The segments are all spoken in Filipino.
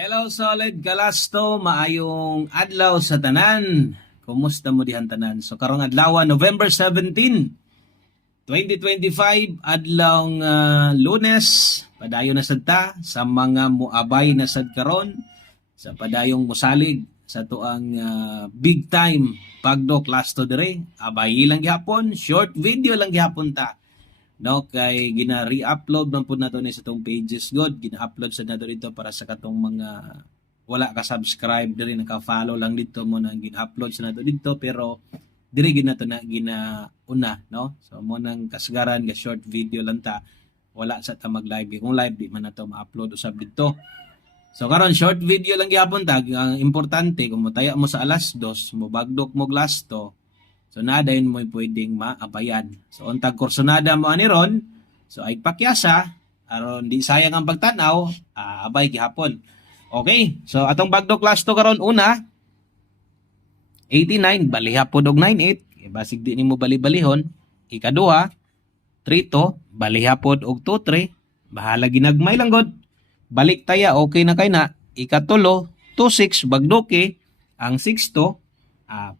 Hello Solid Galasto, maayong adlaw sa tanan. Kumusta mo dihan tanan? So karong adlaw November 17, 2025, adlaw Lunes. Padayon na sad ta sa mga muabay na sad karon sa padayong mosalig sa tuang big time pagdo klasto dire. Abay lang gihapon, short video lang gihapon ta. No, kay gina-re-upload man pud nato ni sa tong pages god, gina-upload sa nato dito para sa katong mga wala ka subscribe diri, naka-follow lang dito mo nang gina-upload sa nato dito, pero diri gid nato na ginauna, no? So mo nang kasgaran ga short video lang ta, wala sa ta mag-live. Kung live di man nato ma-upload usab dito. So karon short video lang gyapon ta. Ang importante kung motaya mo sa alas 2, mo bagdok mo glasto, so nadayon mo pwedeng maabayan. So untag kursonada mo ani ron, so ay pakyasa aron di sayang ang pagtanaw, abay gihapon. Okay, so atong bagdok class to karon una 89 baliha pod og 98, basig di nimo bali-balihon. Ikaduha 32 baliha pod og 23, bahala ginagmay lang god. Balik taya okay na kay na. Ikatulo 26 bagdoke ang 62,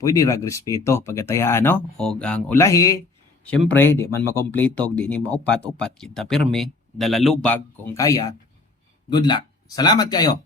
pwede rag respeto pagatayaan, no? O ang ulahi, syempre di man makompleto, di ni maupat-upat kita pirme, dala lubag kung kaya. Good luck. Salamat kayo.